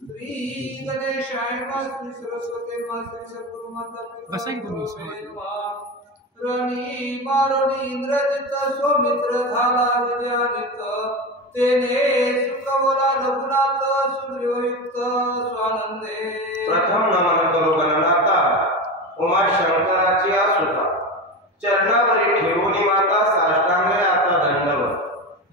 श्री गणेशाय नमः, श्री सरस्वती नमः, श्री सद्गुरु माता पिता रणी मारुनी इंद्रजित सौमित्र झाला विजयानित तेने सुखवला रघुनाथ सुग्रीवयुक्त स्वानंदे। प्रथम नमन करो गणनाथा उमा शंकराची आसुता चरणावरी ठेवून माता साष्टांग आता दंडवत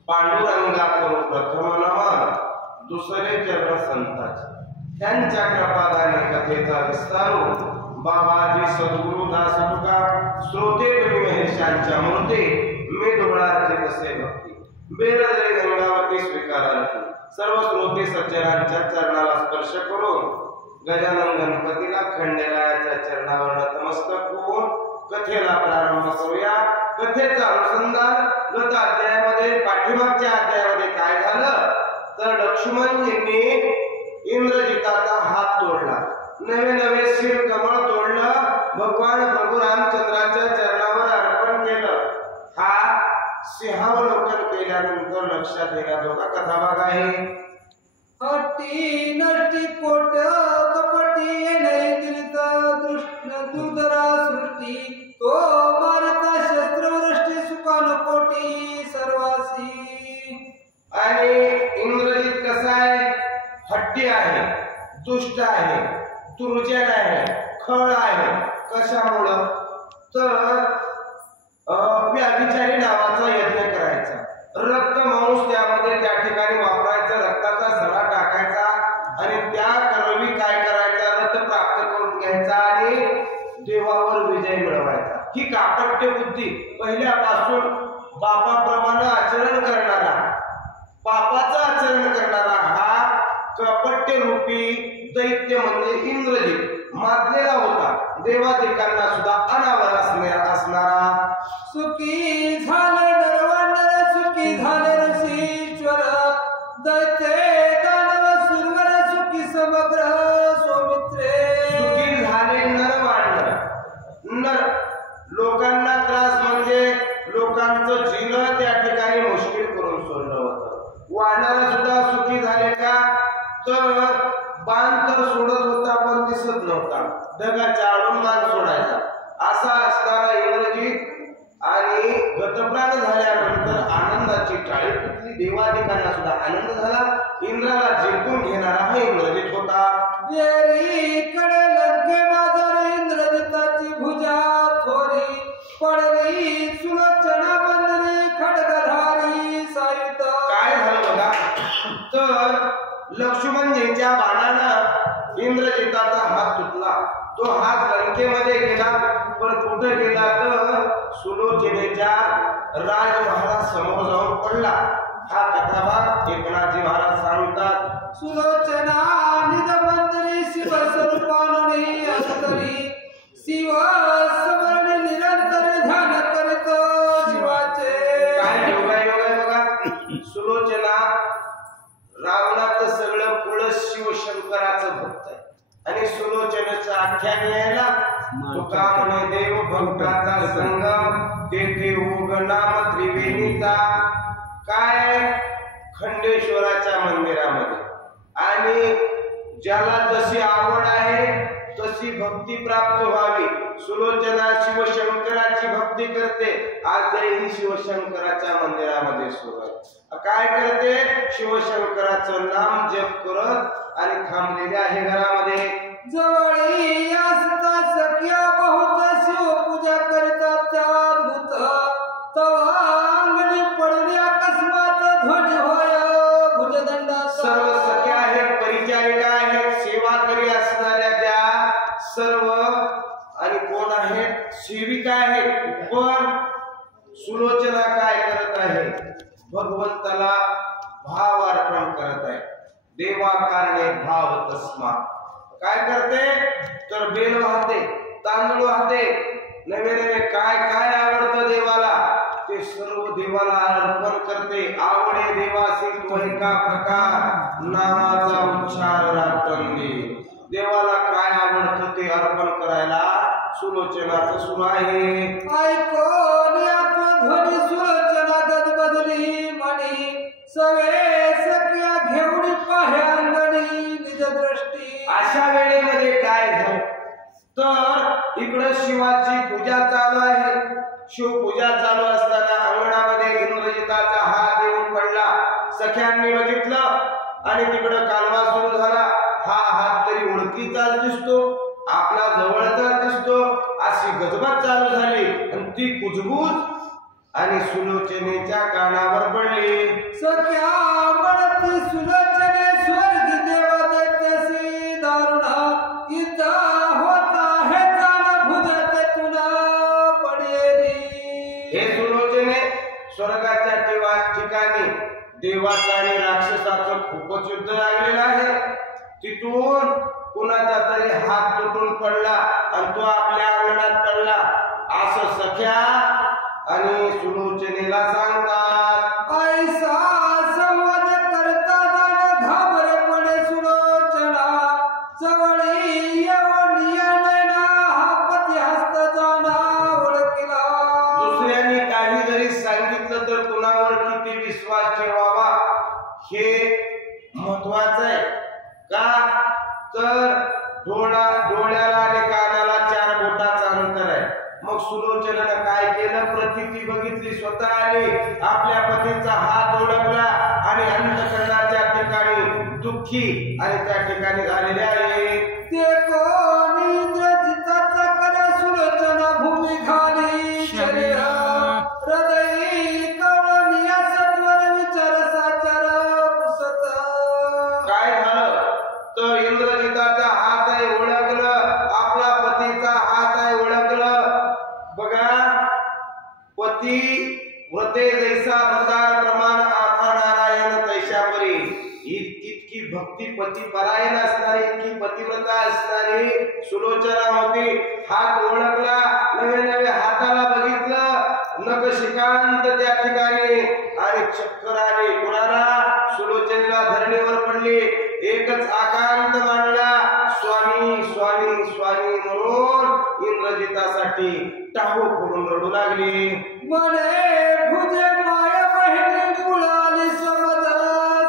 पांडुरंगा करू प्रथम नमन दुसरे चरण संताचे त्यांच्या कृपादाने कथेचा विस्तारू बाबाजी सद्गुरु दास तुका श्रोते तुम्ही महेशांच्या मूर्ती मी दुबळाचे कसे भक्ती बेरजरे गंगावती स्वीकारार्थी सर्व श्रोते सज्जनांच्या चरणाला स्पर्श करून गजानन गणपतीला खंडेरायाच्या चरणावर नतमस्तक होऊन कथेला प्रारंभ करूया। कथेचा अनुसंधान गत अध्यायामध्ये पाठीमागच्या अध्यायामध्ये काय झालं तर लक्ष्मणजींनी इंद्रजिताचा हात तोडला, नवे नवे शिर कमळ तोडलं, भगवान प्रभू रामचंद्राच्या चरणावर अर्पण केलं। हा सिंहावलोकन केल्यानंतर लक्षात येणार का कथा भाग आहे। हट्टी नष्टी कोट कपटी नैतिक दुर्धरा सृष्टी तो मारता शस्त्रवृष्टी सुकान कोटी सर्वासी। आणि इंद्रजित कसा आहे हट्टी आहे, दुष्ट आहे, दुर्जन आहे, खळ आहे। कशामुळं तर व्याभिचारी नावाचा यज्ञ करायचा, रक्त मांस त्यामध्ये त्या ठिकाणी वापरायचा, रक्ताचा सडा टाकायचा आणि त्या करवी काय करायचा रथ प्राप्त करून घ्यायचा आणि देवावर विजय मिळवायचा। ही कापट्य बुद्धी पहिल्यापासून बापाप्रमाणे आचरण करणारा, पापाचं आचरण करणारा हा कपट्य रूपी दैत्य म्हणजे इंद्रजित माजलेला होता। देवादिकांना सुद्धा अनावर असणारा सुखी झाले नरवानर सुखी झाले ऋषीश्वर दैत्य दानव सुरवर सुखी समग्र सौमित्रे। सुखी झाले नरवानर, नर लोकांना त्रास म्हणजे लोकांचं जीवन त्या ठिकाणी मुश्किल करून सोडलं होतं। वानर सुद्धा सुखी झाले का तर बाण तर सोडत होता पण दिसत नव्हता, ढगाच्या आडून बाण सोडायचा असा असणारा इंद्रजित आणि गतप्राण झाल्यानंतर आनंदाची टाळी फुटली, देवादिकांना सुद्धा आनंद झाला। इंद्राला जिंकून घेणारा हा इंद्रजित होता। कडे लंके बाजार इंद्रजिताची भुजा थोरी पडली सुलोचना बंदरी खडगधारी सायुत। काय झालं बघा तर लक्ष्मणजींच्या बाणानं इंद्रजिताचा हात तुटला, तो हात लंकेमध्ये गेला पण कुठे गेला तर सुलोचनेच्या राजमहाराज समोर जाऊन पडला। हा कथाभाग एकनाथजी महाराज सांगतात। सुलोचना निजबंदरी शिव स्वरूपानुनी अंतरी शिव स्मरण निरंतर ध्यान करीत शिवाचे। काय योगायोग आहे बघा, सुलोचना रावणाचं सगळं कुळ शिवशंकराचं भक्त आहे आणि सुलोचनेचं आख्यान यायला तुका म्हणे देव भक्ताचा संगम तेथे ओग नाम त्रिवेणीचा। काय खंडेश्वराच्या मंदिरामध्ये आणि ज्याला जशी आवड आहे तशी भक्ती प्राप्त व्हावी। सुलोचना शिवशंकराची भक्ती करते, आजही शिवशंकराच्या मंदिरामध्ये सुरू आहे। काय करते शिवशंकराचं नाम जप करत आणि थांबलेले आहे घरामध्ये। जवळी असता सख्या बहुत शिव पूजा करतात त्याद्भुत तवा अंगणी पडली अकस्मात ध्वनी होय भुजदंडाचा। सर्व सख्या आहेत, परिचारिका आहेत, सेवा करी असणाऱ्या त्या सर्व आणि कोण आहेत सेविका आहेत, पण सुलोचना काय करत आहे भगवंताला भाव अर्पण करत आहे। देवाकारणे भाव तस्मा काय करते तर बेल वाहते, तांदूळ वाहते, नवे नवे काय काय आवडतं देवाला ते सर्व देवाला अर्पण करते। आवडे देवासी तुमका प्रकार नामाचा उच्चार राखंदे। देवाला काय आवडतं ते अर्पण करायला सुलोचनाचं सुरू आहे। ऐकोन ध्वनी सुलोचना गदबदली मणी सवे सख्या घेऊन पाहे अंगणी निज तर इकडे शिवाची पूजा चालू आहे. शिवपूजा चालू असताना अंगणामध्ये इंद्रजिताचा हात येऊन पडला. सख्यांनी बघितलं आणि तिकडं कालवा सुरू झाला. हा हात तरी ओळखीचाच दिसतो, आपला जवळचा दिसतो, अशी गजबज चालू झाली आणि ती कुजबूज आणि सुलोचनेच्या कानावर पडली. सख्या म्हणती सुलोचने स्वर्गी देवा दैत्यसी दारुणा इता होता हे जाण भुजते तुला पडेरी. हे सुलोचने, स्वर्गाच्या ठिकाणी देवाचा आणि राक्षसाचं खूपच युद्ध लागलेलं आहे. तिथून कुणाचा तरी हात तुटून पडला आणि तो आपल्या अंगणात पडला असं सख्या आणि सुलोचनेला सांगतात. ऐसा संवाद करता जाण घाबरेपणे सुलोचना जवळी येऊन या नैना हा पती हस्त जाणा ओळखिला. दुसऱ्यांनी काही जरी सांगितलं तर कुणावर किती विश्वास ठेवावा हे महत्वाचं आहे. का तर डोळ्याला आणि कानाला 4 बोटाचं अंतर आहे. मग सुलोचनेनं काय केलं, प्रतिती बघितली, स्वतः आली, आपल्या पतीचा हात ओळखला आणि अंतःकरणाच्या ठिकाणी दुःखी आणि त्या ठिकाणी झालेले आहे. ते कोण इंद्रजिताचा कर सुलोचना भूमी घाली शरीर हृदयी कवळून या सत्वर विचार साचार पुसत. काय झालं तर इंद्रजिताचा हात आहे ओळखलं, आपला पतीचा हात आहे ओळखलं. बघा, पती व्रते जैसा भरदार प्रमाण आखा नारायण तैशा परी. इतकी भक्ती पती परायण असणारी, इतकी पतिव्रता असणारी सुलोचना होती. हात ओळखला, नवे नवे हाताला बघितलं, नखशिकांत त्या ठिकाणी आणि चक्कर आली. कुणाला? सुलोचनेला धरणीवर पडली. एकच आकांत मांडला, स्वामी स्वामी स्वामी म्हणून इंद्रजितासाठी टाहू पडून रडू लागली. मने भुजे माय बहिणी मुळाली समज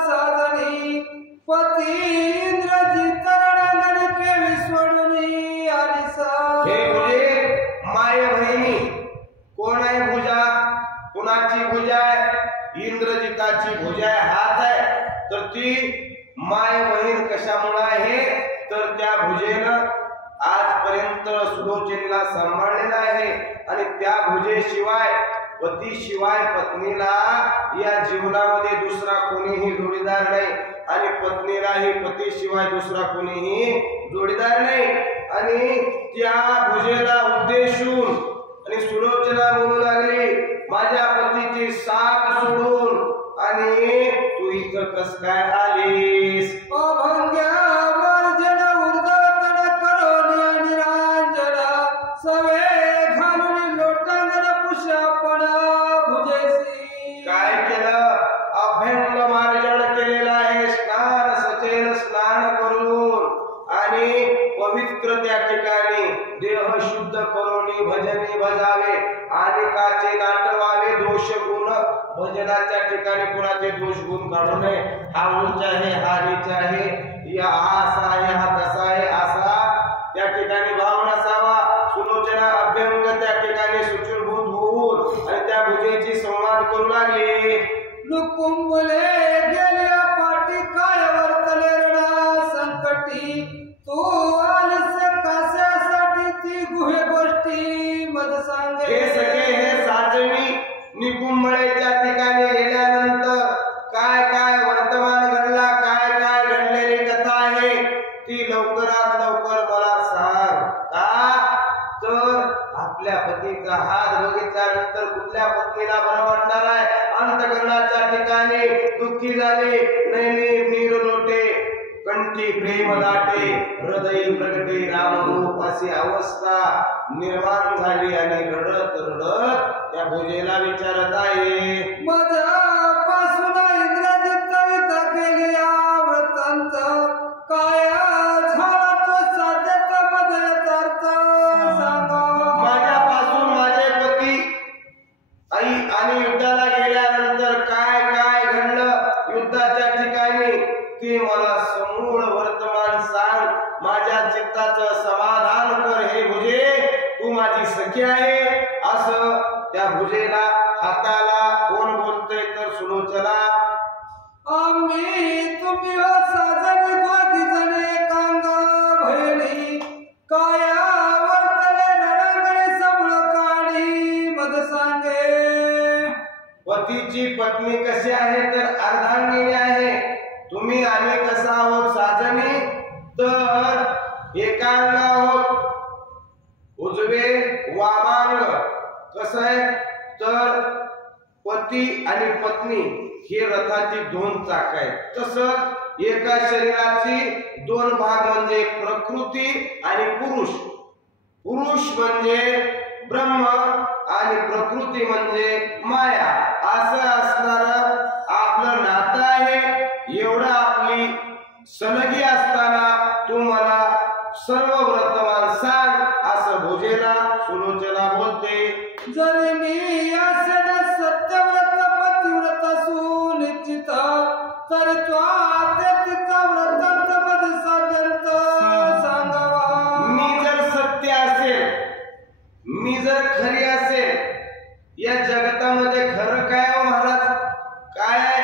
साजनी पती इंद्रजित रणांगण केवी सोडून आलिसा. हे भुजे माय बहिणी कोण आहे? भुजा कुणाची भुजा आहे? इंद्रजिताची भुजा आहे, हात आहे. तर ती माय बहीण कशामुळे आहे तर त्या भुजेनं आजपर्यंत सुलोचनेला सांभाळलेला आहे आणि त्या भुजेशिवाय पतीशिवाय पत्नीला या जीवनामध्ये दुसरा कोणीही जोडीदार नाही आणि पत्नीलाही पतीशिवाय दुसरा कोणीही जोडीदार नाही. आणि त्या भुजेला उद्देशून आणि सुलोचना म्हणू लागली, माझ्या पतीची साथ सोडून आणि तू इथं कस काय आलीस? अभंग्या वर्जन उर्धतन करोनी निरांजना सवे घालून लोटांगण पुष्पण भुजेसी. काय केलं? अभ्यंग मार्जन केलेलं आहे, स्नान सचेल स्नान करून आणि पवित्र त्या ठिकाणी देह शुद्ध करून भजनी भजावे आणि काचे नाटवावे. दोष गुण भजनाच्या ठिकाणी कुणाचे दोष गुण काढू नये. हा उंच आहे, हा नीच आहे, या असा आहे, हा तसा आहे, असा त्या ठिकाणी भाव नसावा. सुलोचना अभ्यंग त्या ठिकाणी सुचिरभूत होऊन आणि त्या भुजेची संवाद करू लागली. लुकुंबले गेल्या पाठी काय वर्तले रणा संकटी तू आलीस कशासाठी ती गुहे गोष्टी मज सांगे. हे सगळे हे साजणी निकुंभळेच्या ठिकाणी गेल्यानंतर काय काय वर्तमान घडला, काय काय घडलेली कथा आहे ती लवकरात लवकर मला सांग. का तर आपल्या पतीचा हात बघितल्यानंतर कुठल्या पत्नीला बरं वाटणार आहे? अंतःकरणाच्या ठिकाणी दुःखी झाले, नैनी नीर लोटे, कंठी प्रेम दाटे, हृदय प्रगटे रामरूप अशी अवस्था निर्माण झाली आणि रडत रडत त्या भुजेला विचारत आहे, मजापासून इंद्रजित कविता केली आवृत्तांत काय झाला तो साध्यत बदलतार्थ सांगा. माझ्यापासून माझे पती आई आणि युद्धाला गेल्यानंतर काय काय घडलं युद्धाच्या ठिकाणी ते मला समूळ वर्तमान सांग. माझ्या चित्ताचं समाधान कर हे शक्य आहे असं त्या भुजेला हाताला कोण बोलतंय तर सुलोचना आम्ही तुम्ही हो साजणी दोघी जणे कांगा बहिणी काया वर्तले रडांगणे समळ काढी मद सांगे. पतीची पत्नी कशी आहे तर अर्धांगिनी आहे. तुम्ही आम्ही कसा आहोत साजणी तर एकांग आहोत. उजवे वामांग कसं आहे तर पती आणि पत्नी हे रथाची दोन चाक आहेत. तसंच एका शरीराची दोन भाग म्हणजे प्रकृती आणि पुरुष. पुरुष म्हणजे ब्रह्म आणि प्रकृती म्हणजे माया असं असणार आपलं नातं आहे. एवढं आपली सलगी असताना तू मला सर्व वर्तमान सांग असं भुजेला सुलोचना बोलते. जरी मी असेल सत्यव्रत पतिव्रत असू निश्चित तर तिचा व्रतांत पद साधंत सांगावा. मी जर सत्य असेल मी जर खरी असेल या जगतामध्ये खरं काय हो महाराज काय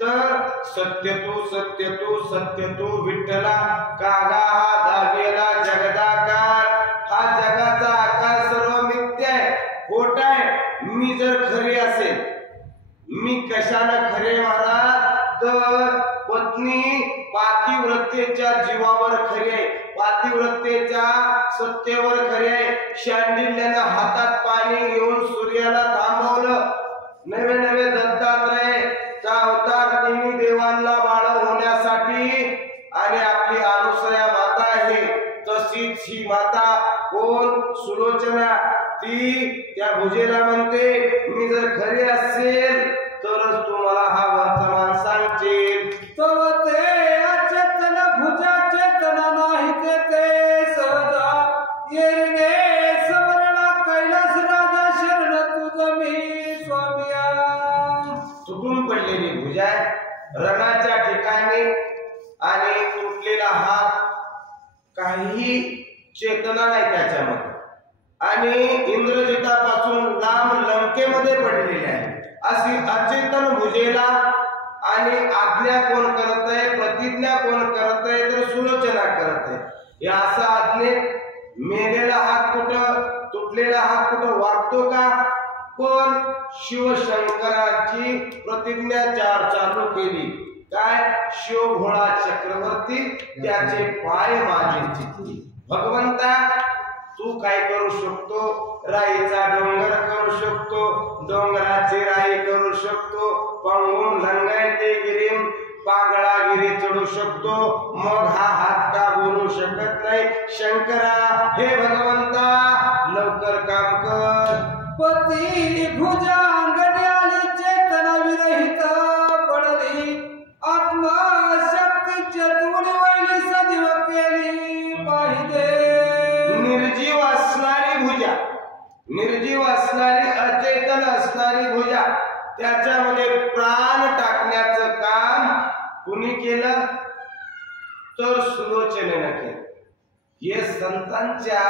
तर सत्य तू सत्य तू विठ्ठला कागा हा दावेला जगदाकार. हा जगाचा आकार सर्व मिथ्या आहे खोट आहे. मी जर खरी असेल मी कशाला खरे महाराज तर पत्नी पातिव्रतेच्या जीवावर खरी आहे. पातिव्रतेच्या सत्तेवर खरी आहे. शांडिल्यानं हातात पाणी घेऊन सूर्याला थांबवलं. नवे नवे दत्तात्रयचा अवतार तिन्ही देवांना बाळ होण्यासाठी आणि आपली अनुसया माता आहे. तशीच ही माता कोण सुलोचना ती त्या भुजेला म्हणते मी जर खरी असेल तरच तू मला हा वर्तमान सांगशील. तव ते अचेतन भुजा चेतना नाही ते सहजा येणे सवरणा कैलास राजा शरण तुझ मी स्वामिया. तुटून पडलेली भुजा रणाच्या ठिकाणी आणि तुटलेला हात काही चेतना नाही त्याच्यामध्ये आणि इंद्रजितापासून लांब लंकेमध्ये पडलेले आहे. अशी अचेतन भुजेला आणि आज्ञा कोण करत आहे प्रतिज्ञा कोण करत आहे तर सुलोचना करत आहे. या असा आज्ञेत मेलेला हात कुठं तुटलेला हात कुठं वागतो का पण शिवशंकराची प्रतिज्ञा चालू केली काय शिव भोळा चक्रवर्ती त्याचे पाय माझे चित्ती. भगवंता तू काय करू शकतो राईचा डोंगर करू शकतो डोंगराची राई करू शकतो पांगून लंगायते गिरीम पागळा गिरी चढू शकतो मग हा हात का बोलू शकत नाही. शंकरा हे भगवंता लवकर काम कर. पती भुजा अंगणी आली चेतना विरहित पडली आत्मशक्तीच्या तुणी वैली सजीव केली पाहिजे. निर्जीव असणारी अचेतन असणारी भुजा त्याच्यामध्ये प्राण टाकण्याचं काम कुणी केलं तर सुलोचनेनं केलं. हे संतांच्या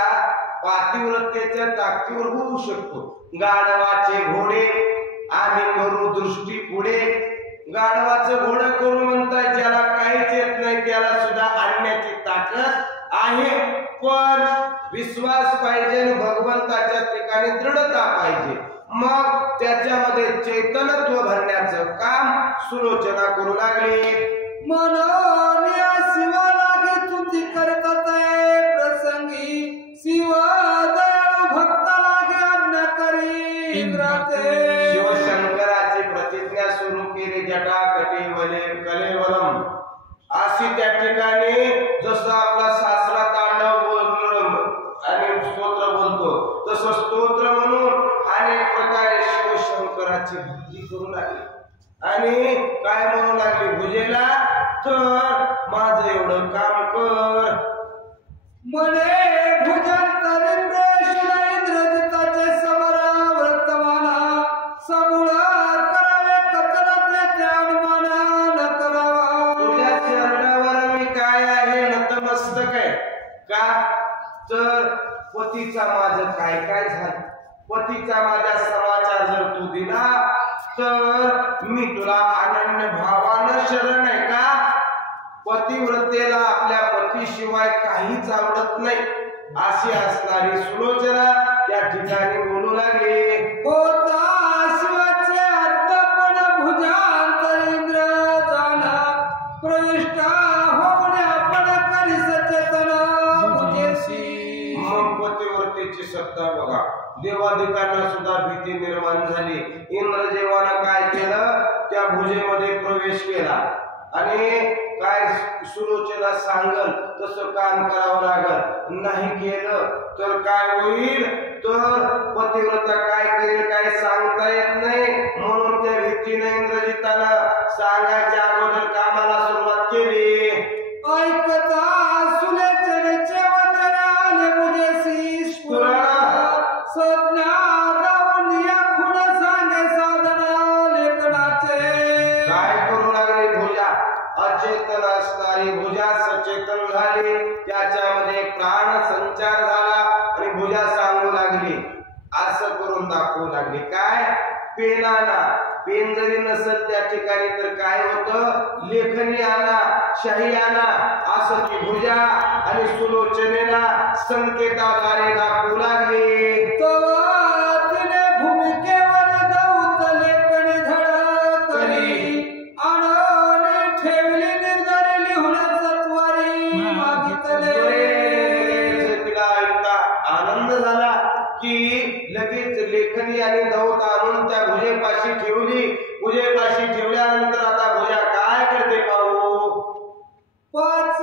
पातिव्रतेच्या ताकदीवर होऊ शकतो. गाढवाचे घोडे आम्ही करू दृष्टी पुढे. गाढवाचं घोडं करू म्हणताय ज्याला काहीच येत नाही त्याला सुद्धा आणण्याची ताकद आहे. पण विश्वास पाहिजे भगवंताच्या ठिकाणी दृढता पाहिजे. मग त्याच्यामध्ये चैतन्यत्व भरण्याचं काम सुलोचना करू लागले. म्हणून या शिवा लागे तुझी करतात प्रसंगी शिव दयाळू भक्ता लागे आज्ञा करी इंद्राते. शिवशंकराची प्रतिज्ञा सुरू केली जटाकटी वले कलेवलम अशी त्या ठिकाणी जसं आपला सासरा तांडव आणि स्तोत्र बोलतो तसं स्तोत्र म्हणून अनेक प्रकारे शिवशंकराची भक्ती करू लागली. आणि काय म्हणू लागली भुजेला तर माझं एवढं काम कर म्हणे भुजंतरी प्रेषण इंद्रजिताचे समर वर्तमाना समूळ करावे कथनाचे ध्यानमान न करावा. तुझ्या चरणावर मी काय आहे नतमस्तक आहे का तर पतीचा माझं काय काय झालं, पतीचा माझा समाचार जर तू दिला तर मी तुला अनन्य भावानं शरण आहे का? पतिव्रतेला आपल्या पतीशिवाय काहीच आवडत नाही अशी असणारी सुलोचना त्या ठिकाणी बोलू लागली. होता शिवाचे अद्दपण भुजांतरेंद्र जाना प्रविष्ट होण्यापण करी सचेतन भुजेशी. मग पतिव्रतेची सत्ता बघा, देवादिकांना सुद्धा भीती निर्माण झाली. इंद्रदेवानं काय केलं, त्या भुजेमध्ये प्रवेश केला आणि काय सुलोचना सांगल तसं काम करावं लागल. नाही केलं तर काय होईल, तर पतिव्रता काय करेल काय सांगता येत नाही. म्हणून त्या भीतीने इंद्रजितानं सांगायच्या अगोदर कामाला सुरुवात केली. ऐकता सुलोचनेचे वचन आले भुजेशी संज्ञा दावून या खुण सांगे साधना लेखनाचे. काय करू लागली भुजा, अचेतन असणारी भुजा सचेतन झाली, त्याच्यामध्ये प्राण संचार झाला आणि भुजा सांगू लागली, असं करून दाखवू लागली. काय पेनाना, पेन जरी नसेल त्या ठिकाणी तर काय होतं, लेखनी आणा, शाही आणा, असं ती भुजा आणि सुलोचनेला संकेताद्वारे दाखवू लागली. तिने भूमिकेवर दौत लेखणी धड करी आणि ठेवली निर्धारी लिहून सत्वारी मागितले. तिला इतका आनंद झाला की लगेच लेखनी आणि दौत आणून त्या भुजेपाशी ठेवली. भुजेपाशी ठेवल्यानंतर आता भुजा काय करते पाहू. पाच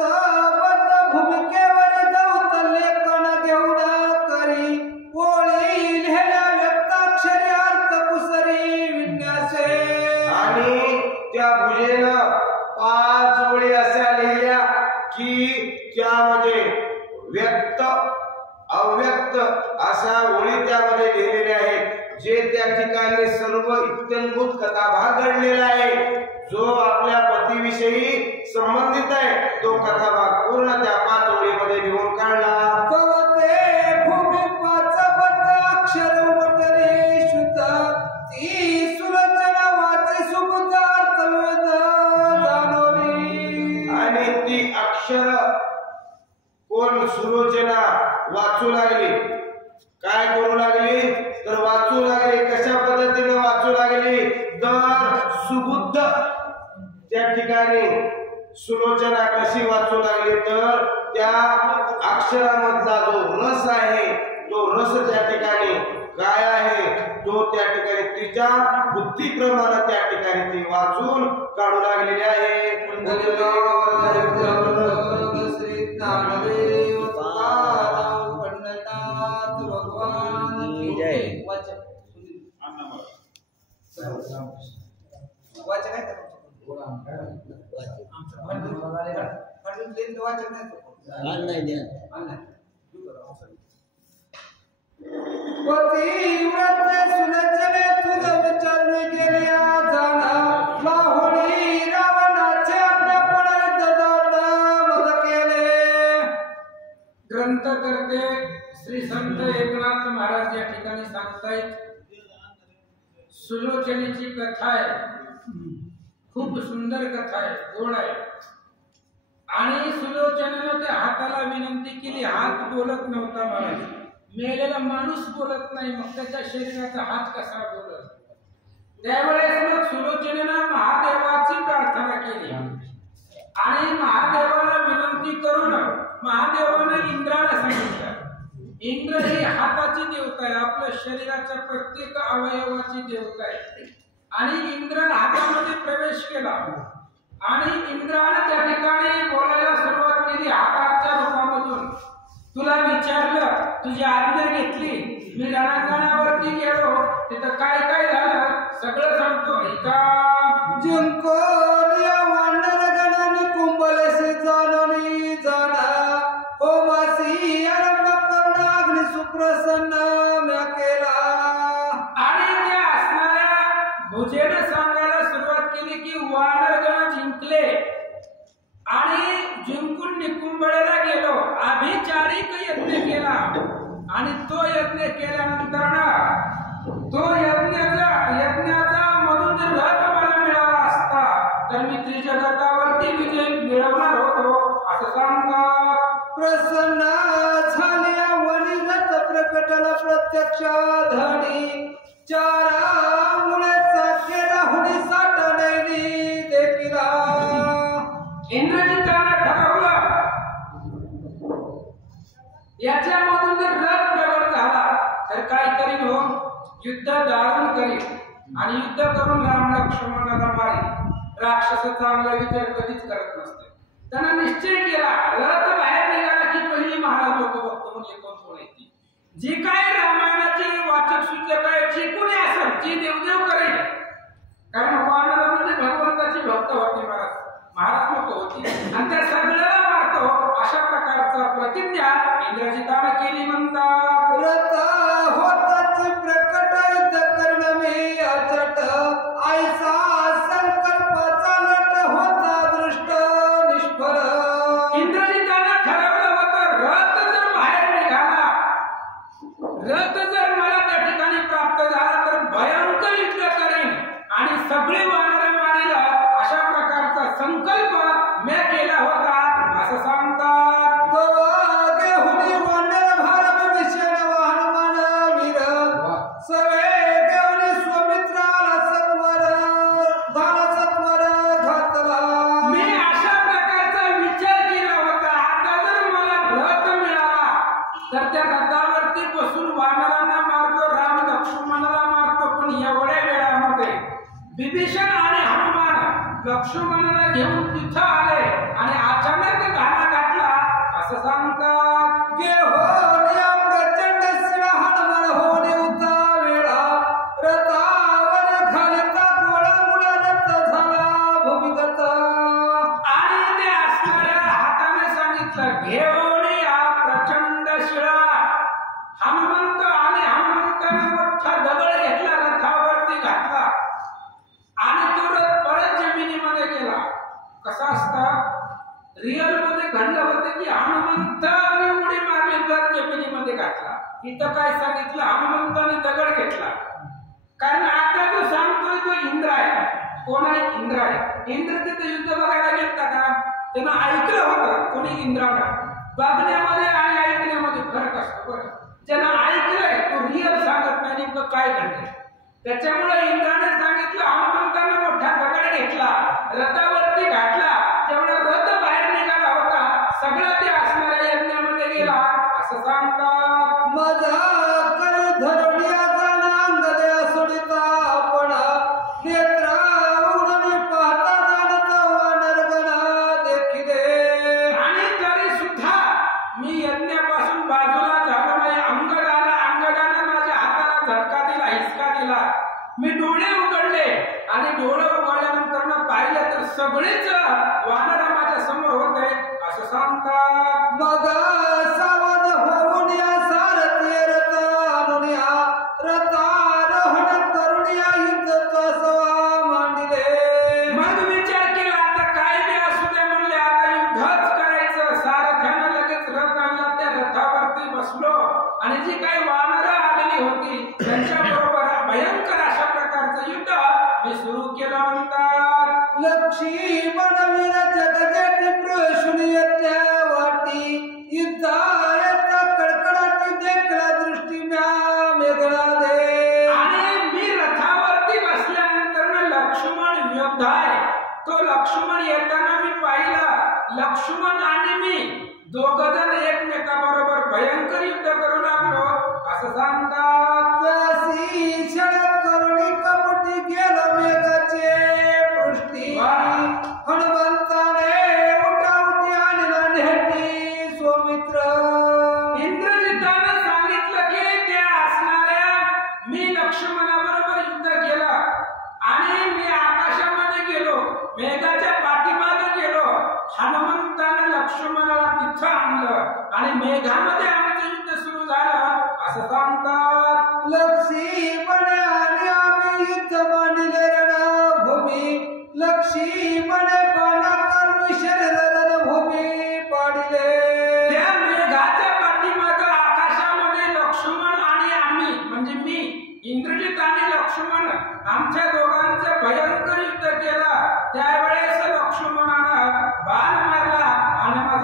बद्ध भूमिकेवर दौत लेखन घेऊन करी ओळी लिहिल्या व्यक्ताक्षरी अर्थ कुसरी विन्यासे. आणि त्या भुजेनं 5 ओळी अशा लिहिल्या की त्यामध्ये व्यक्त अव्यक्त अशा ओळी त्यामध्ये लिहिलेल्या आहेत. जे त्या ठिकाणी सर्व इत्यंभूत कथाभाग घडलेला आहे, जो आपल्या पतीविषयी संबंधित आहे, तो कथाभाग पूर्ण त्या 5 ओळीमध्ये लिहून काढला. कवते भूमी 5 बद्ध अक्षर उमटले शुद्ध ती सुलोचना वाचे सुबुद्ध अर्थवेद जाणवली. आणि ती अक्षर कोण, सुलोचना वाचू लागली. काय करू लागली, तर वाचू लागली. कशा पद्धतीने वाचू लागली, तर सुबुद्ध त्या ठिकाणी सुलोचना कशी वाचू लागली, तर त्या अक्षरामधला जो रस आहे, तो रस त्या ठिकाणी काय आहे, तो त्या ठिकाणी तिच्या बुद्धीप्रमाणे त्या ठिकाणी ती वाचून काढू लागलेली आहे. श्री ज्ञानदेव तुकाराम पंडितनाथ भगवान की जय. वाचन वाचन आहे का? पतिव्रते सुलोचने तुझ विचारणे गेल्या जाणा लाहोणी रावणाचे अज्ञापन दंड मद केले. ग्रंथकर्ते श्री संत एकनाथ महाराज या ठिकाणी सांगतायत, सुलोचनेची कथा आहे, खूप सुंदर कथा आहे, गोड आहे. आणि सुलोचनेनं त्या हाताला विनंती केली. हात बोलत नव्हता महाराज, मेलेला माणूस बोलत नाही, मग त्याच्या शरीराचा हात कसा बोलत. त्यावेळेस मग सुलोचनेनं महादेवाची प्रार्थना केली आणि महादेवाला विनंती करून महादेवानं इंद्राला सांगितलं. इंद्र ही हाताची देवता आहे, आपल्या शरीराच्या प्रत्येक अवयवाची देवता आहे. आणि इंद्र हातामध्ये प्रवेश केला आणि इंद्राने त्या ठिकाणी बोलायला सुरुवात केली हाताच्या रूपामधून. तुला विचारलं, तुझी आज्ञा घेतली, मी रणांगणावरती गेलो, तिथं काय काय झालं सगळं सांगतो. ऐका. जिंकून या वानर गणाने कुंभलेसे जाणून जाणा होमासी आरंभ करून अग्नि सुप्रसन्न म्या केला. आणि त्या असणाऱ्या भुजेने सांगायला सुरुवात केली की वानरगण जिंकले आणि जिंकून निकुंभळेला गेलो, अभिचारिक यज्ञ केला आणि तो यज्ञ केल्यानंतर ना तो यज्ञाचा मधून जर रथ मला मिळाला असता तर मी त्रिजगतावरती विजय मिळवणार होतो असं सांगतात. प्रसन्न झाल्या वनी रथ प्रकटला प्रत्यक्ष धडी चारा मुळेचा केला हुडी साठवणी देखिला. इंद्रजिताने ठरवलं याच्यामधून जर रथ प्रगट झाला तर काय करीन हो, युद्ध दारुण करीन आणि युद्ध करून राम लक्ष्मणाला मारीन. राक्षस चांगला विचार कधीच करत नसते. त्यांना निश्चय केला रथ बाहेर निघाला की पहिली महाराज लोक बघतो म्हणजे कोण येते. जी काय रामायणाची वाचक सूचक आहे जी कोणी असेल जी देवदेव करेल, कारण वानर म्हणजे भगवंताची भक्त होती महाराज लोक होती आणि त्या सगळ्याला मारतो अशा प्रकारचा प्रतिज्ञा इंद्रजिताने केली. म्हणतात रथ होताच प्रकट युद्ध कर्ण मी अचट ऐसा संकल्प चालत होता दृष्ट निष्फळ. इंद्रजिताने ठरवलं होतं रथ जर बाहेर निघाला, रथ जर मला त्या ठिकाणी प्राप्त झाला तर भयंकर युद्ध करेन आणि सगळे वानर मारील अशा प्रकारचा संकल्प मी केला होता असं सांगतात. घेऊन वानर भार विभीषण हनुमान वीर सवे घेऊन स्वमित्राला सत्वर घातला. मी अशा प्रकारचा विचार केला होता आता जर मला रथ मिळाला तर त्या रथावरती बसून वानरांना मारतो, राम लक्ष्मणाला मारतो. पण एवढ्या वेळामध्ये विभीषण आणि हनुमान लक्ष्मणाला घेऊन तिथं आले आणि अचानक घाला घातला असं सांगतात. प्रचंड शिळा हनुमान होणे होता वेळा रथावर घालता गोळा मुळा दत्त झाला भूमिगत. आणि ते असणाऱ्या हाताने सांगितलं घेऊन या प्रचंड शिळा. हनुमंत आणि हनुमंताने मोठा दगड घेतला रथावरती घातला आणि तो रथ परत जमिनीमध्ये गेला. कसा असता रिअल मध्ये घडलं होतं की हनुमंताने उडी मारली रथ जमिनीमध्ये घातला. इथं काय सांगितलं हनुमंताने दगड घेतला. कारण आता जो सांगतोय तो इंद्र आहे. कोण आहे? इंद्र आहे. इंद्र तिथे युद्ध बघायला गेलता का? त्यानं ऐकलं होतं कोणी इंद्रानं. बघण्यामध्ये आणि ऐकण्यामध्ये फरक असतो बरं. ज्यानं ऐकलंय तो रिअल सांगत नाही नेमकं काय घडलंय. त्याच्यामुळे इंद्राने सांगितलं हनुमंताने मोठा दगड घेतला रथावरती घातला. तेवढा रथ बाहेर निघाला होता सगळं ते असणाऱ्या यज्ञामध्ये गेला असं सांगतात. माझा कर धरण्या जाणा अंगदया सोडिता आपण नेत्र उडणी पाहता जाणता वानरगणा देखिले. आणि तरी सुद्धा मी यज्ञापासून बाजूला झालो नाही. अंगदाने माझ्या हाताला झटका दिला, हिसका दिला. मी डोळे उघडले आणि डोळे उघडल्यानंतर पाहिलं तर सगळेच वानर माझ्या समोर होते असं सांगतात. मग सावध होऊन या सारथी रथ आणून या रथारोहण करून या युद्धोत्सवा मांडिले. मग विचार केला आता काय बी असू दे म्हणले आता युद्धच करायचं. सारथ्यानं लगेच रथ आणला, त्या रथावरती बसलो आणि जी काही वानरं आलेली होती त्यांच्या बरोबर भयंकर अशा प्रकारचं युद्ध मी सुरू केलं. म्हणतात लक्ष्मण वीर जगजेठी प्रशुनी येत्या वाटी युद्धायत कडकडाटी देखला दृष्टी म्या मेघला दे. आणि मी रथावरती बसल्यानंतर लक्ष्मण योद्धा आहे. तो लक्ष्मण येताना मी पाहिला. लक्ष्मण आणि मी दोघं जण एकमेकाबरोबर भयंकर युद्ध करू लागलो असं सांगतात. व्यासी शरद करुणी कपटी गेलं मेघाचे पृष्ठी हनुमंताने उठावटी आणला नेहटी स्वमित्र. इंद्रजितानं सांगितलं की त्या असणाऱ्या मी लक्ष्मणाबरोबर युद्ध केलं आणि मी आकाशामध्ये गेलो, मेघाच्या पाठीमागे गेलो. हनुमंताने लक्ष्मणाला तिथं आणलं आणि मेघामध्ये आमचं युद्ध सुरू झालं असं सांगतात. लक्ष्मण आणि आम्ही युद्ध मांडले रणभूमी लक्ष्मण बाणा कर्मी शरीर रणभूमी पाडले. त्या मेघाच्या पाठीमागे आकाशामध्ये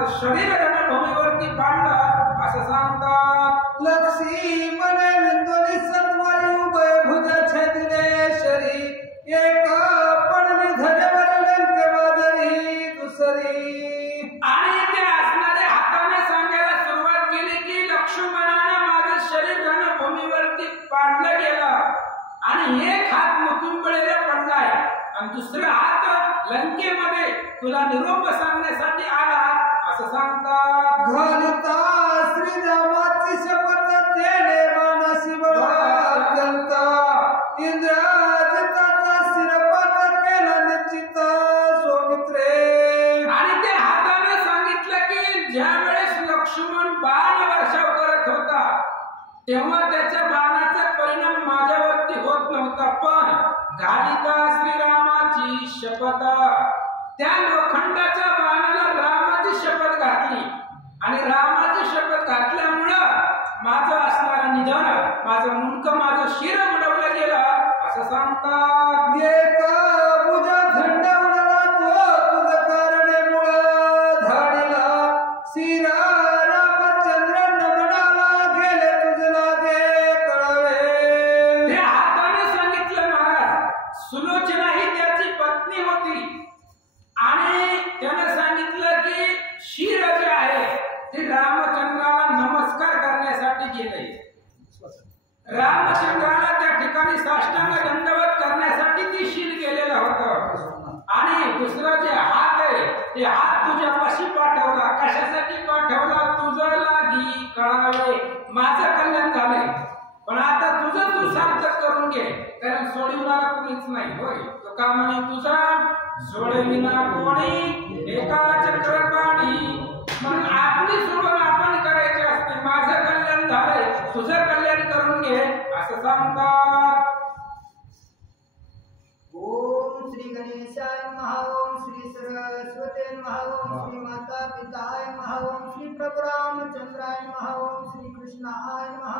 शरीर रणभूमीवरती पाडलं असं सांगतात. लक्ष्मण विंदोनी सत्वारी उभय भुज छेदिले शरी एक पडली धरेवर लंक बाजरी दुसरी. आणि ते असणाऱ्या हाताने सांगायला सुरुवात केली की लक्ष्मणाने माझं शरीर रणभूमीवरती पाडलं गेलं आणि एक हात मुकुंबळेला पडलाय आणि दुसरा हात लंकेमध्ये तुला निरोप सांगण्यासाठी आला असं सांगतात. घालिता श्रीरामाची शपथ तेने मानसी बळात्यंत इंद्रजिताचा शिरपत केला निश्चित सौमित्रे. आणि ते हाताने सांगितलं की ज्या वेळेस लक्ष्मण बाण वर्षाव करत होता तेव्हा त्याच्या बाणाचा परिणाम माझ्यावरती होत नव्हता, पण घालिता श्रीरामाची शपथ, त्या लोखंडाच्या बाणाला रामाची शपथ घातली आणि रामाची शपथ घातल्यामुळं माझं असणारं निधन, माझं मुंडकं, माझं शिर उडवलं गेलं असं सांगतात. एक बुजा थंड उडाला तो तुझ कारणे मुळ धाडीला श्रीरा रामचंद्र नमनाला गेले तुझ लागे कळावे. त्या हाताने सांगितलं महाराज, सुलोचना ही त्याची पत्नी होती आणि त्याने सांगितलं की शिर जे आहे ते रामचंद्राला नमस्कार करण्यासाठी गेले. रामचंद्राला त्या ठिकाणी साष्टांग दंडवत करण्यासाठी ती शिर गेलेलं होतं आणि दुसरं जे हात आहे ते हात तुझ्यापाशी पाठवला. कशासाठी पाठवला? तुझं लागी कळावे, माझं कल्याण झालंय, पण आता तुझं तू सार्थक करून घे, कारण सोडविणारा कोणीच नाही. होय तो का म्हणे तुझा सोडविना कोणी एका चक्रपाणी. म्हणून आपली सोडवण आपण करायची असते. माझं कल्याण झालंय, तुझं कल्याण करून घे असं सांगतात. ओम श्री गणेशाय नमः. ओम श्री सरस्वते नमः. ओम श्री माता पिताय नमः. ओम श्री प्रभु रामचंद्राय नमः. ओम श्री कृष्णाय नमः.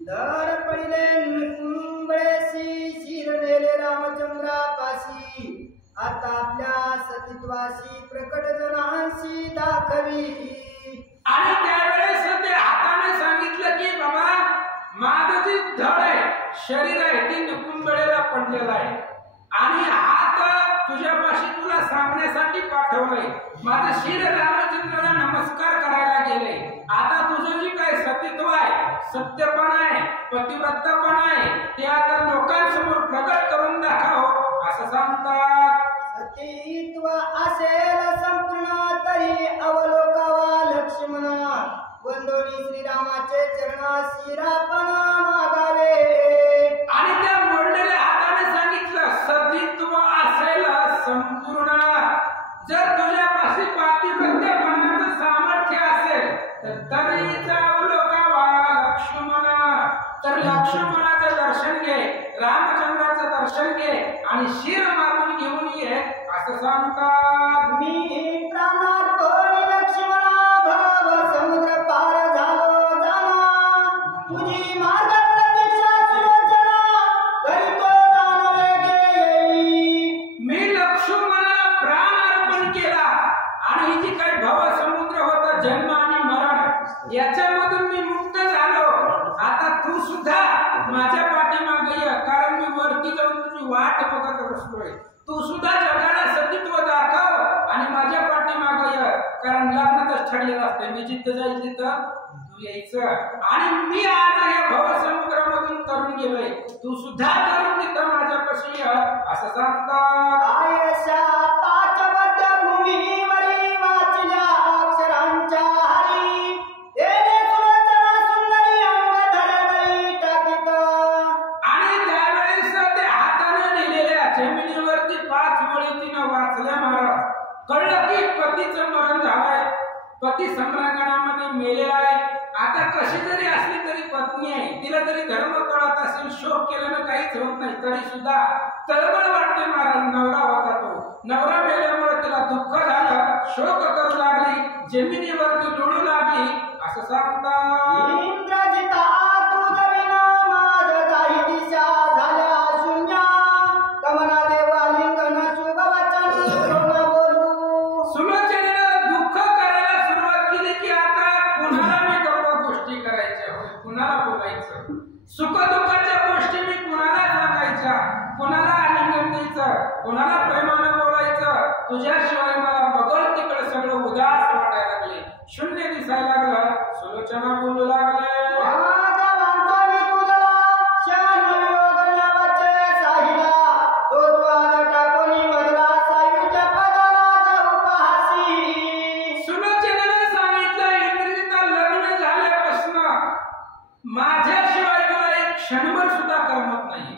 दर पडिले मुकुंबळेसी शिर नेले रामचंद्रापाशी, आता आपल्या सतीत्वाशी प्रकट जनांशी दाखवी. आणि त्यावेळेस ते हाताने सांगितलं की बाबा माझं जे धड आहे, शरीर आहे, ते निकुंबळेला पडलेलं आहे आणि हात तुझ्यापाशी तुला सांगण्यासाठी पाठवलंय. माझं शिर रामचंद्राला नमस्कार करायला गेले. आता तुझं जे काय सतीत्व आहे, सत्यपण आहे, पतिव्रतपण आहे, ते आता लोकांसमोर प्रगट करून दाखव असं सांगतात. सतीत्व असेल संपूर्ण तरी अवलोकावा लक्ष्मणा, वंदोनी श्रीरामाचे चरणाशी रापण मागावे. आणि त्या मोडलेल्या हाताने सांगितलं सतीत्व असेल संपूर्ण, जर तुझ्यापाशी पातिव्रत्यपणाचं सामर्थ्य असेल तर तरी अवलोकावा लक्ष्मणा. तर लक्ष्मणाचं दर्शन घे, रामचंद्राचं दर्शन घे आणि शिर मागून घेऊन ये असं सांगतात. मी प्राणार्पण लक्ष्मणा, भाव समुद्र पार झालो जाना, तुझी मार्ग प्रतीक्षा सुलोचना, करीतो जाणवे येई. मी लक्ष्मणाला प्राण अर्पण केला आणि ही जी काही भव समुद्र होता, जन्म आणि मरण, याच्यामधून मी मुक्त झालो. आता तू सुद्धा माझ्या पाठीमागे ये, कारण मी वरती जाऊन तुझी वाट बघत बसलोय. तू सुद्धा जगाला सतीत्व दाखव आणि माझ्या पाठीमागे ये, कारण लग्नातच ठरलेलं असतं, मी जिथं जाईल तिथं तू यायचं. आणि मी आज या भवसमुद्रामधून तरुण गेलोय, तू सुद्धा तरुण तिथं माझ्यापाशी ये असं सांगतात. आयशा पाचवद्य भूमीवरी वाचल्या अक्षरांच्या हरी, येणे सुलोचना सुंदरी अंग धरवरी टाकीत. आणि त्यावेळेस ते हाताने लिहिलेल्या जमिनीवरती 5 ओळी तिनं वाचल्या. महाराज कळलं की पतीचं मरण झालंय, पती संग्रामामध्ये मेलेला आहे. आता कशी जरी असली तरी पत्नी आहे, तिला जरी धर्म कळत असेल, शोक केल्यानं काहीच होत नाही, तरी सुद्धा तळमळ वाटते. महाराज नवरा होता तो, नवरा मेल्यामुळे तिला दुःख झालं, शोक करू लागली, जमिनीवरती लोळू लागली असं सांगतात. इंद्रजिता तुझ विना माझ काही दिशा झाल्या शून्य, कमला देवा लिंगन शुभ वचन कोण बोलू. सुलोचनेला दुःख करायला शून्य दिसायला लागला. सुलोचना बोलू लागले, सुलोचनेने सांगितलं, इंद्रजिता लग्न झाल्यापासून माझ्याशिवाय तुला एक क्षणभर सुद्धा करमत नाही.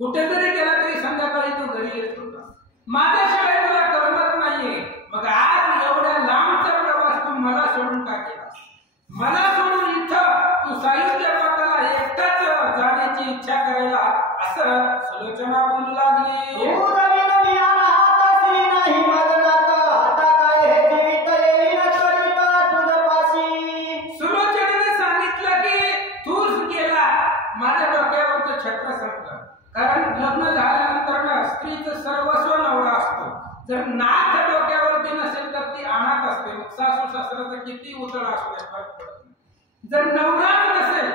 कुठे जरी गेला तरी संध्याकाळी तो घरी येत होता. माझ्याशिवाय तुला करमत नाहीये. मग आज एवढ्या लांबचा प्रवास तू मला सोडून का केला? मला सोडून इथं तू सायुज्य पदाला एकटाच जाण्याची इच्छा करायला, असं सुलोचना बोलू लागली. सुलोचनेने सांगितलं की तूच गेला, माझ्या डोक्यावरचं छत्र संपलं. कारण लग्न झाल्यानंतर ना स्त्रीचं सर्वस्व नवरा असतो. जर नाथ डोक्यावरती नसेल तर ती अनाथ असते. मग सासू सासऱ्याचा किती उतळ असू दे फरक पडत नाही. जर नवराच नसेल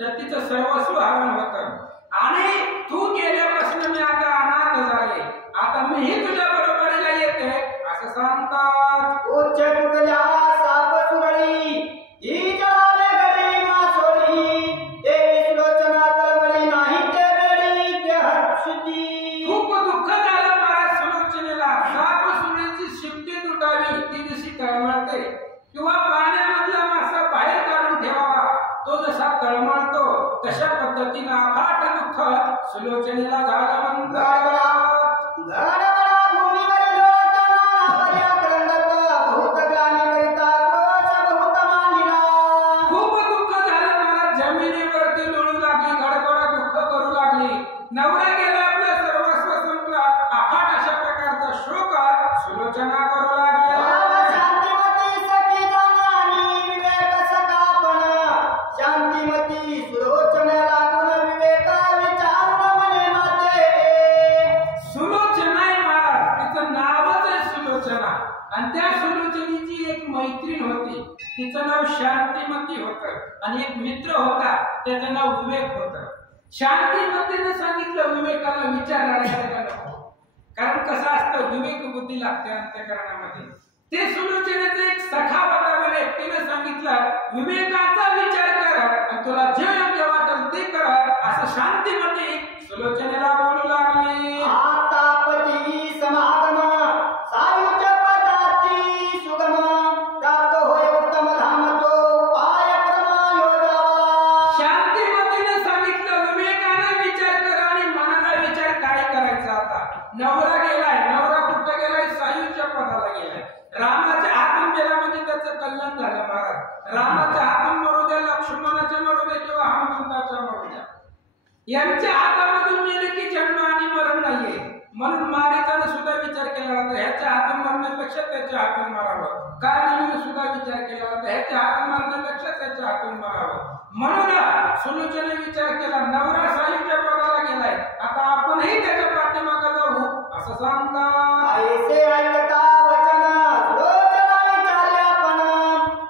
तर तिचं सर्वस्व हरण होतं. आणि तू गेल्यापासून मी आता अनाथ झाले. आता मीही तुझ्या बरोबरीला येते असं सांगतात. उच्च तुटल्या साप सुरळी ही जळाले गडी मासोळी. देवी सुलोचना तळमळी नाही ते वेळी ते हर्षिती. खूप दुःख झालं महाराज सुलोचनेला. साप सुरळीची शिट्टी तुटावी ती दिवशी तळमळते, किंवा पाण्यामधला मासा बाहेर काढून ठेवावा तो जसा तळमळतो तशा पद्धतीनं अफाट दुःख सुलोचनेला झालं म्हणतात. खूप दुःख झालं महाराज. जमिनीवरती लोळू लागली, गडबड दुःख करू लागली. नवरा गेला, आपलं सर्वस्व संपलं. अफाट अशा प्रकारचा शोक सुलोचना करू लागल्या. शांतिमती सुलोचना विवेका विचारून मने माते. सुलोचना आहे महाराज, तिचं नावच आहे सुलोचना. आणि त्या सुलोचनेची एक मैत्रीण होती, तिचं नाव शांतिमती होतं. आणि एक मित्र होता, त्याचं नाव विवेक होतं. शांतिमतीने सांगितलं विवेकाला विचार करायला नको, कारण कसं असतं विवेक बुद्धी लागते अंतःकरणामध्ये. ते सुलोचनेचं एक सखा होता विवेक. तिने सांगितलं विवेकाचा विचार कर आणि तुला जे योग्य वाटेल ते कर, असं शांतिमती सुलोचनेला बोलू लागली. आतापती समागम सायुज्य पदाती सुगम प्राप्त होय उत्तम धाम तो उपाय क्रम योजावा. शांतिमतीने सांगितलं विवेकाने विचार कर आणि मनाला विचार काय करायचा. आता नवरा गेलाय, नवरा कुठं गेलाय? सायुज्य पदाला गेलाय. रामाच्या हातून गेला म्हणजे त्याचं कल्याण झालं महाराज. रामाच्या हातून मरू द्या, लक्ष्मणाच्या मरू द्या किंवा हनुमंताच्या मरू द्या, यांच्या हातामधून मेले की जन्म आणि मरण नाहीये. म्हणून मारीचाने सुद्धा विचार केला होता ह्याच्या हातून मरण्यापेक्षा त्याच्या हातून मारावं. काळजीने सुद्धा विचार केला होता ह्याच्या हातून मरण्यापेक्षा त्याच्या हातून मारावं. म्हणून सुलोचने विचार केला नवरा सायुज्य पदाला गेलाय, आता आपणही त्याच्या पाठीमागे जाऊ असं सांगतात. ऐसे ऐकता वचन सुलोचना विचारे आपण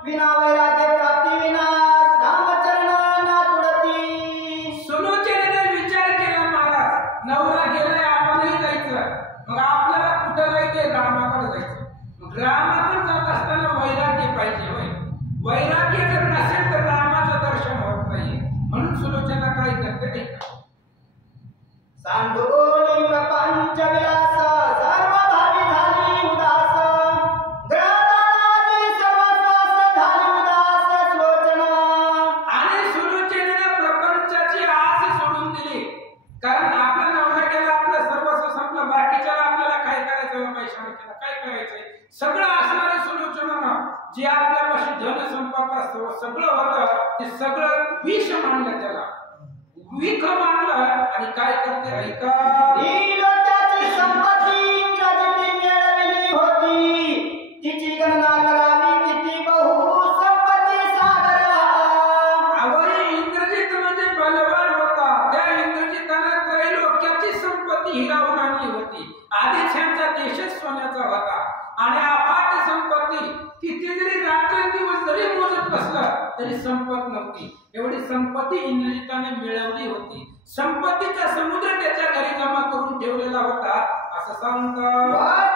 विना वैराग्य प्राप्ती विनाश रामचरण ना तुडती. सुलोचनेने विचार केला महाराज, नवरा गेलाय आपणही जायचं. मग आपल्याला कुठं जायचंय? रामाकडे जायचं. मग रामाकडे जात असताना वैराग्य पाहिजे. होय, वैराग्य जर नसेल तर रामाचं दर्शन होत नाही. म्हणून सुलोचना काय करते? सांडोनी प्रपंच विलास सर्व भावी झाली उदास. ग्रहदानादी सर्वस्वास झाली उदास सुलोचना. आणि सुलोचनेने प्रपंचाची आस सोडून दिली. कारण आपला नवरा गेला, आपलं सर्वस्व संपलं, बाकीच्याला आपल्याला काय करायचं? पैशाने केला काय करायचंय? सगळं असणारे सुलोचनानं जे आपल्यापाशी धन संपत असतं सगळं होतं ते सगळं विष मानलं, त्याला विख मानलं. आणि काय करते ऐका. ही लोट्याची संपत्ती इंग्रजीत मिळवली होती, तिची गणना करावी किती बहु संपत्ती सागरा. आवई इंग्रजीत म्हणजे बलवान होता. त्या इंग्रजीतानं त्रैलोक्याची संपत्ती हिरावून आणली होती. आधीच ह्यांचा देशच सोन्याचा होता. आणि अफाट संपत्ती किती जरी रात्रंदिवस जरी मोजत बसलं तरी संपत नव्हती. एवढी संपत्ती इंद्रजिताने मिळवली होती. संपत्तीचा समुद्र त्याच्या घरी जमा करून ठेवलेला होता असं सांगतात.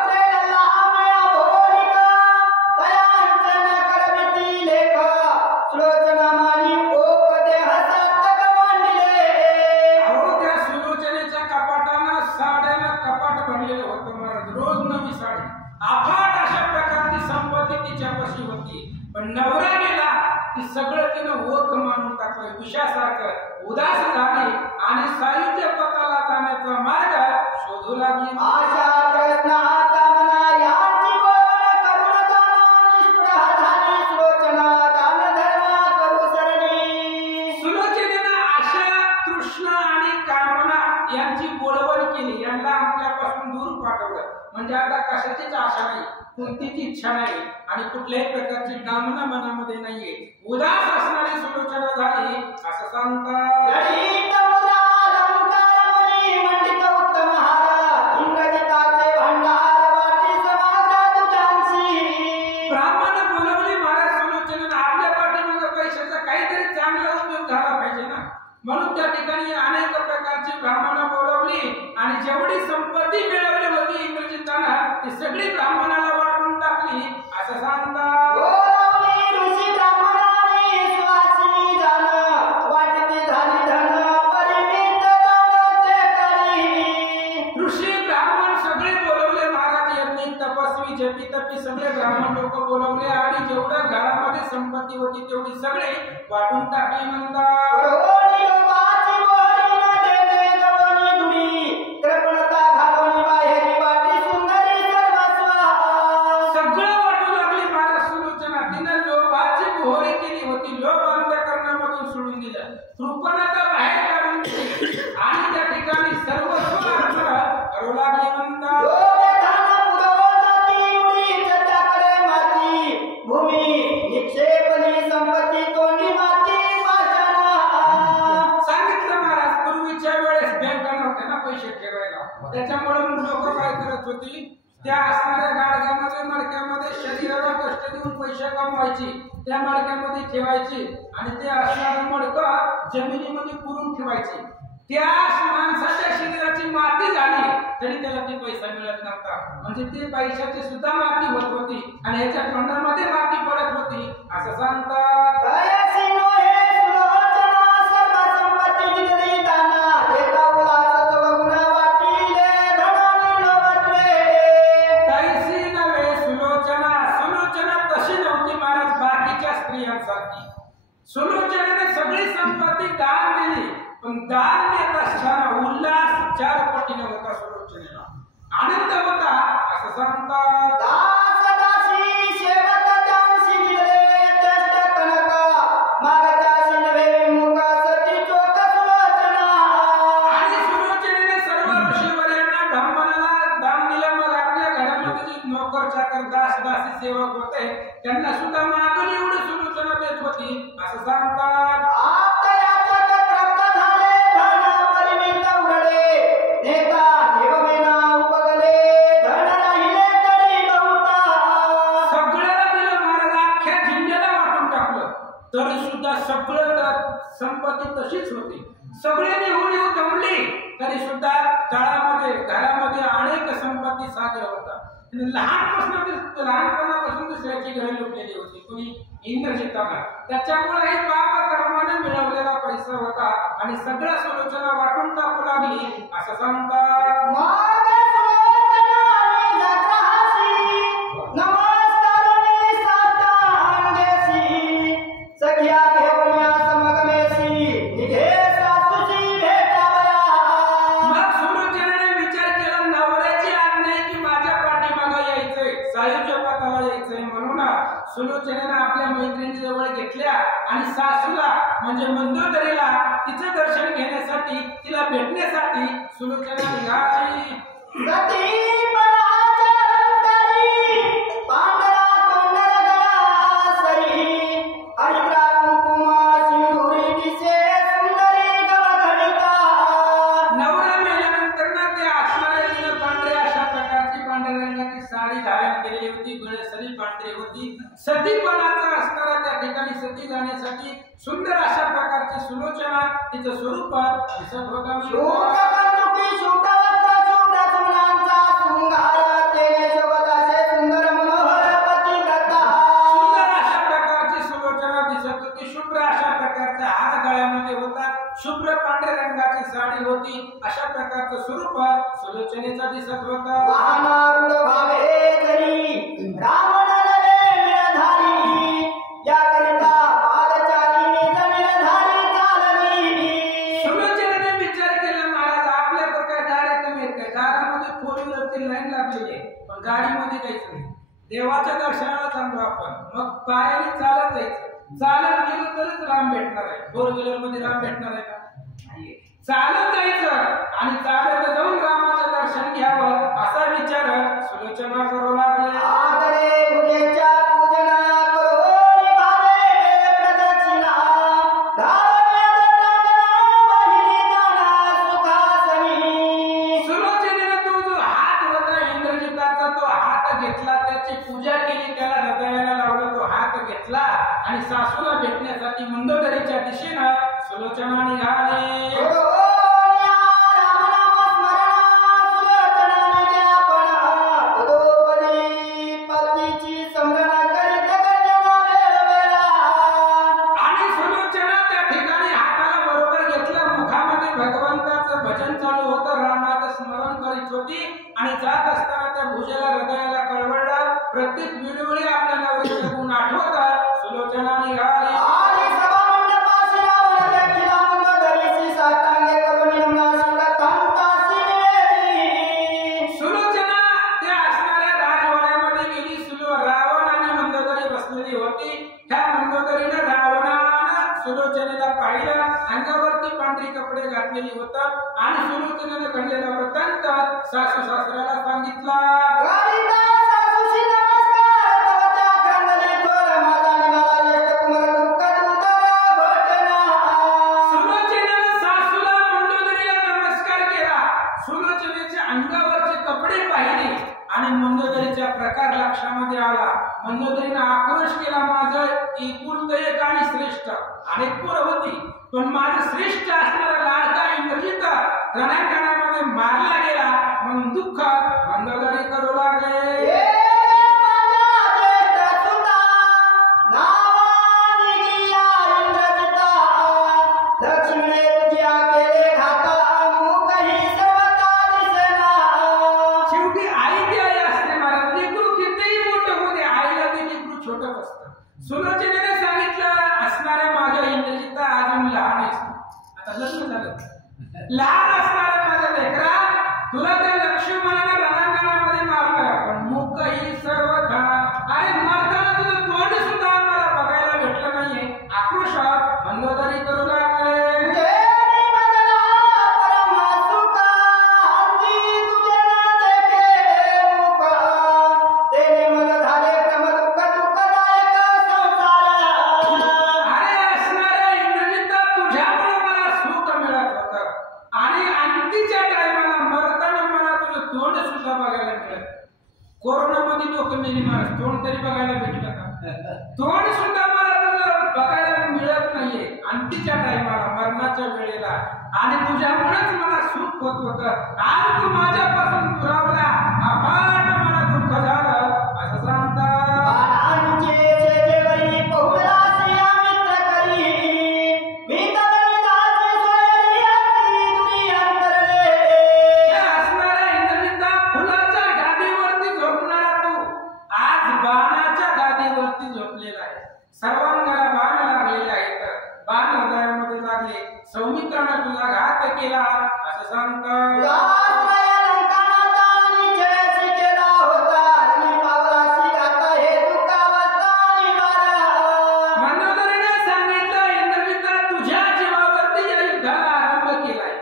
पण नवरा गेला की सगळं तिनं ओख मानून टाकलं, विषासारखं उदास झाली आणि सायुज्य पथाला जाण्याचा मार्ग शोधू लागली. आशा प्रयत्न कामना यांची बोल करुण जाणं निष्प्रह झाली सुलोचना दान धर्म करू सरणी. सुलोचनेनं आशा, तृष्णा आणि कामना यांची बोलवण केली, यांना आपल्यापासून दूर पाठवलं. म्हणजे आता कशाचीच आशा नाही, कोणतीच इच्छा नाही आणि कुठल्याही प्रकारची कामना मनामध्ये नाहीये. उदास असणारी सुलोचना झाली असं सांगतात. गणित मुद्रा अलंकार मणी मंडित उत्तम हार इंद्रजिताचे भंडार वाटी समाग्र तुझ्यांची. ब्राह्मण बोलवली महाराज सुलोचनेनं, आपल्या पाठीमागे पैशाचा काहीतरी चांगला उपयोग झाला पाहिजे ना, म्हणून त्या ठिकाणी अनेक प्रकारची ब्राह्मणं बोलवली आणि जेवढी संपत्ती मिळवली होती इंद्रजितानं ती सगळी ब्राह्मणाला वाटून टाकली असं सांगतात. बोलावली ऋषी ब्राह्मणांनी सुवासिनी जाण वाटती झाली धन परिमित जाण ते करी. ऋषी ब्राह्मण सगळे बोलवले महाराज, यांनी तपस्वी जपी तपी सगळे ब्राह्मण लोक बोलवले आणि जेवढं घरामध्ये संपत्ती होती तेवढी सगळे वाटून टाकली म्हणतात. रोणी लोकाची बोली न देणे जवळी दुडी कृपणता घालवणी बाहेरी वाटी सुंदरी सर्वस्व. सगळं वाटू लागली महाराज सुलोचना. तिनं लोभाची मोहरी केली होती, लोभ अंतःकरणामधून सोडून दिलं, कृपणता बाहेर काढून दिली आणि त्या ठिकाणी सर्वस्व अर्पण करू लागली म्हणतात. लोभे धन पुरवताती मुळीच त्याकडे माती भूमी निक्षेपणी संपत्ती तोंडी माती वाचना. सांगितलं महाराज, पूर्वीच्या वेळेस बँका नव्हत्या ना पैसे ठेवायला, त्याच्यामुळे लोक काय करत होती, त्या असणाऱ्या गाडग्यामध्ये मडक्यामध्ये शरीराला कष्ट देऊन पैसे कमवायची, त्या मडक्यामध्ये ठेवायची आणि ते असणारं मडकं जमिनीमध्ये पुरून ठेवायची. त्या माणसाच्या शरीराची माती झाली तरी त्याला ते पैसा मिळत नव्हता, म्हणजे ते पैशाची सुद्धा माती होत होती आणि ह्याच्या तोंडामध्ये माती पडत होती असं सांगतात. तयासी नोहे सुलोचना सर्व संपत्ती जितली दाना देता उल्हास चवगुण वाटिले धन निर्लोभत्वे. तैसी नव्हे सुलोचना. सुलोचना तशी नव्हती महाराज बाकीच्या स्त्रियांसारखी. सुलोचनेने सगळी संपत्ती दान दिली, पण दान देत असताना उल्हास 4 पटीने होता सुलोचनेला, आनंद होता असं सांगतात. दास दासी सेवक त्यांसी दिले चष्ट कनका मागतासी नव्हे मुका सती चोक सुलोचना. आणि सुलोचनेने सर्व ऋषीवर्यांना ब्राह्मणाला दान दिलं. मग आपल्या घरामध्ये जे नोकर चाकर दास दासी सेवक होते त्यांना सुद्धा मागून एवढी सुलोचना देत होती असं सांगतात. आप्तयाचक प्राप्त झाले धन परिमित उरले नेता देवमेना उपगले धन राहिले तरी बहुता. सगळ्याला दिलं महाराज, अख्ख्या जिल्ह्याला वाटून टाकलं तरी सुद्धा सगळं संपत्ती तशीच होती. सगळे निघून येऊ जमली तरी सुद्धा तळामध्ये घरामध्ये अनेक संपत्ती साजरा होता. लहानपणापासून दुसऱ्याची घरे लुटलेली होती, कोणी इंद्रजिताला. त्याच्यामुळे हे पाप कर्माने मिळवलेला पैसा होता आणि सगळ्या सुलोचना वाटून टाकू लागली असं सांगतात. माग सुलोचनानी जग्रासी नमस्कारानी साता अंगेसी सख्या घेवण्या समगमेसी निघे सासूची भेटावया. मग सुलोचनेने विचार केला, नवऱ्याची आज्ञा आहे की माझ्या पाठीमागे यायचंय, सायुज्य पथाला यायचंय. म्हणून सुलोचनेने आपल्या मैत्रिणी जवळ घेतल्या आणि सासूला म्हणजे मंदोदरीला तिचं दर्शन घेण्यासाठी, तिला भेटण्यासाठी सुलोचना निघाली. सतीपणाच्या अंतरी पांढरा तोंडर गळा सरी हरिद्रा कुंकुमा शिवरी दिसे सुंदरी गवघडीता. नवरा मेल्यानंतर ना ते असणाऱ्या तिने पांढरे अशा प्रकारची पांढऱ्या रंगाची साडी धारण केलेली होती, गळसरी पांढरी होती. सतीपणाचा असणारा त्या ठिकाणी सती जाण्यासाठी सुंदर अशा प्रकारची सुलोचना तिचं स्वरूप दिसत होता. शोभकंचुकी शोभवस्त्र शोभरसुमनांचा शृंगार तेने शोभत असे सुंदर मनोहर पतिव्रता. सुंदर अशा प्रकारची सुलोचना दिसत होती. शुभ्र अशा प्रकारचा हात गळ्यामध्ये होता, शुभ्र पांढऱ्या रंगाची साडी होती. अशा प्रकारचं स्वरूप सुलोचनेचा दिसत होता. वाहनारूढ भावे जरी रावण नवे निराधारी देवाच्या दर्शनाला चाललो आपण, मग पायाने चालत जायचं. चालत गेलो तरच राम भेटणार आहे. 4 व्हीलर मध्ये राम भेटणार आहे का? नाही. चालत जायचं आणि चालत जाऊन रामाचं दर्शन घ्यावं असा विचार सुलोचना करू लागले. आदरे भुजेच्या पूजना करो निभावे प्रदक्षिणा धावल्या वहिनी जाणा सुखासनी. सुलोचनेनं तो जो हात होता इंद्रजिताचा, तो हात घेतला, त्याची पूजा केली, त्याला हृदयाला लावलं, तो हात घेतला आणि सासूला भेटण्यासाठी मंदोदरीच्या दिशेनं सुलोचना निघाली. आणि सुलोचना त्या ठिकाणी हाताला बरोबर घेतलं, मुखामध्ये भगवंताचं भजन चालू होतं, रामाचं स्मरण करीत होती आणि जात असताना त्या भुजेला हृदयाला कळवळलं. प्रत्येक वेळोवेळी आपल्या नवऱ्याचा गुण आठवतात सुलोचना निघाली. सुलोचना त्या असणाऱ्या राजवाड्यामध्ये गेली. रावण आणि मंदोदरी बसलेली होती. त्या मंदोदरीनं रावणानं सुलोचनेला पाहिलं. अंगावरती पांढरी कपडे घातलेली होतं आणि सुलोचनेनं घडलेला वृत्तांत सासू सासऱ्याला सांगितला. सुलोचनेनं सासूला मंदोदरीला नमस्कार केला. सुलोचनेच्या अंगावरचे कपडे पाहिले आणि मंदोदरीचा प्रकार लक्षामध्ये आला. मंदोदरीनं आक्रोश केला, माझं एकुलतं एक आणि श्रेष्ठ, अनेक पोरं होती, पण माझं श्रेष्ठ असणारा लाडका इंद्रजित रणांगणामध्ये मारला गेला म्हणून दुःख मंदोदरी करू लागले. शेवटी आई ती आई असते महाराज. लेकरू कितीही मोठं होऊ दे, आईला ते लेकरू छोटंच असतं. सुलोचनेने सांगितलं, असणाऱ्या माझ्या इंद्रजिता अजून लहान आहेस, आता लग्न झालं, लहान असणाऱ्या माझ्या लेकरा, तुला त्या लक्ष्मणाला रणांगणामध्ये मारलं, पण मुख ही सर्व अरे मारताना तुझं तोंड सुद्धा मला बघायला भेटलं नाहीये. आक्रोशात मंदोदरी करू लागले. कोरोनामध्ये लोक मेली महाराज, तोंड तरी बघायला भेटलं का? तोंड सुद्धा मला तुझं बघायला मिळत नाहीये अंतीच्या टायमाला, मरणाच्या वेळेला, आणि तुझ्यामुळेच मला सुख होत होतं. आज तू माझ्यापासून दुरावला, अफाट मला दुःख झालं असं सांगता. सर्वांना बाण लागलेले आहेत, बाण हृदयामध्ये लागले, सौमित्रानं तुला घात केला असं सांगतात. मंदोदरीने सांगितलं, इंद्रजिता तुझ्या जीवावरती या युद्धाला आरंभ केलाय.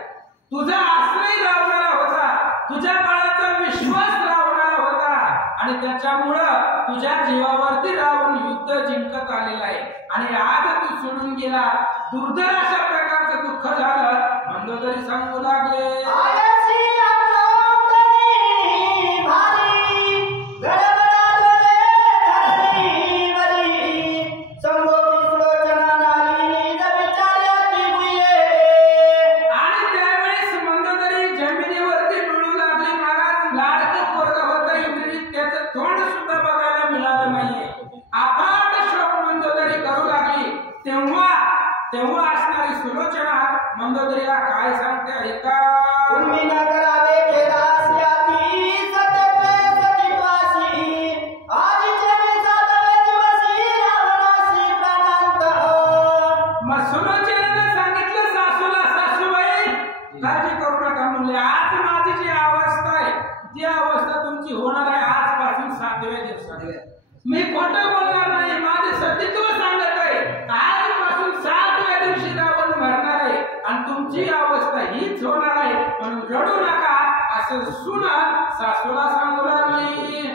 तुझा आश्रय रावणारा होता, तुझ्या बाळाचा विश्वास रावणारा होता आणि त्याच्यामुळं तुझ्या जीवावरती रावण युद्ध जिंकत आलेला आहे आणि आज तू सोडून गेला, दुर्धर अशा प्रकारचं दुःख झालं. मंदोदरी सांगू लागले. आणि त्यावेळेस मंदोदरी जमिनीवरती डुळू लागली महाराज. लाडकं पोरगं होतं इंद्रजित, त्याचं तोंड सुद्धा बघायला मिळालं नाहीये. अफाट शोक मंदोदरी करू लागली. तेव्हा असणारी सुलोचना मंदोदरीला काय सांगते ऐका. मग सुलोचनेनं सांगितलं सासूला, सासूबाई काळजी करू नका म्हणले, आज माझी जी अवस्था आहे ती अवस्था तुमची होणार आहे आजपासून 7व्या दिवसात. काहीच होणार आहे म्हणून रडू नका असं सुना सासूला सांगू लागली